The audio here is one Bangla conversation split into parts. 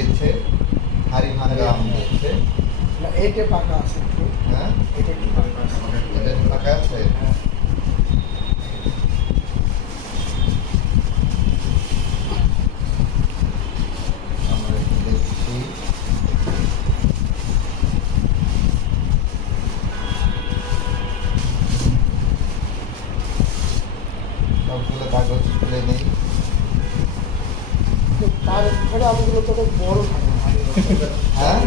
দিয়েছে, হাড়ি ভাঙা আম দিয়েছে। না এইটা পাকা আছে। হ্যাঁ, এটা কি পাকা আছে? এটা পাকা আছে। হ্যাঁ। আমরা একটু দেখছি। সবগুলো কাগজ খুলে নেই। তারপরে আমগুলো তো অনেক বড় থাকে। হ্যাঁ,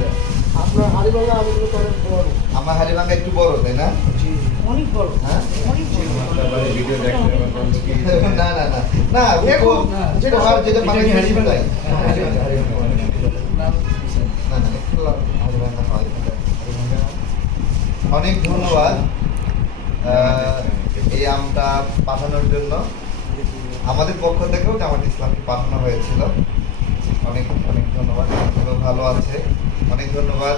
আপনার হাড়িভাঙা আমগুলো তো অনেক বড়। আমার হাড়ি ভাঙা একটু বড়, তাই না? জি অনেক বড়। হ্যাঁ, অনেক বড়। ভিডিও দেখতে না না না না, দেখুন, যেটা হয় যেটা বানাই হাড়ি ভাঙা। তাই। না না, একটু হাড়ি ভাঙা হয়। অনেক ধন্যবাদ এই আমটা পাঠানোর জন্য। আমাদের পক্ষ থেকেও জামাত ইসলামকে পাঠানো হয়েছিল। অনেক অনেক ধন্যবাদ। আমগুলো ভালো আছে, অনেক ধন্যবাদ।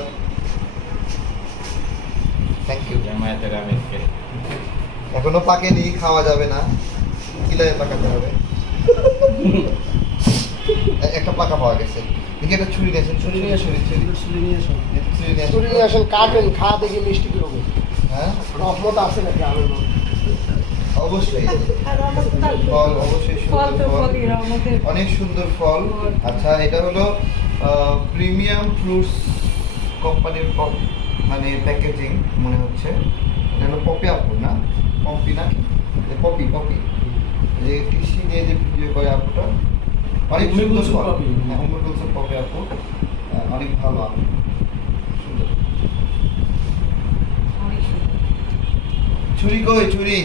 Thank you. জামায়াতের আমিরকে এখনো পাকেনি, খাওয়া যাবে না, কিভাবে পাকাতে হবে? একটা পাকা পাওয়া গেছে। দেখি একটা ছুরি নিয়েছেন, ছুরি নিয়ে ছুরি ছুরি ছুরি নিয়ে ছুরি নিয়ে আসেন, কাটেন, খা দেখি মিষ্টি কিরকম। হ্যাঁ, রহমত আছে নাকি আমের মধ্যে? অবশ্যই ফল, অবশ্যই সুন্দর ফল, অনেক সুন্দর ফল। আচ্ছা, এটা হলো প্রিমিয়াম ফ্রুটস কোম্পানির মানে প্যাকেজিং মনে হচ্ছে। এটা হলো পপি আপুর না, পম্পি না, পপি পপি, যে কৃষি নিয়ে যে ভিডিও করে আপুটা, অনেক সুন্দর ফল। হ্যাঁ, উমর কুলসুম পপি আপু, অনেক ভালো আম, সুন্দর। ছুরি কই ছুরি?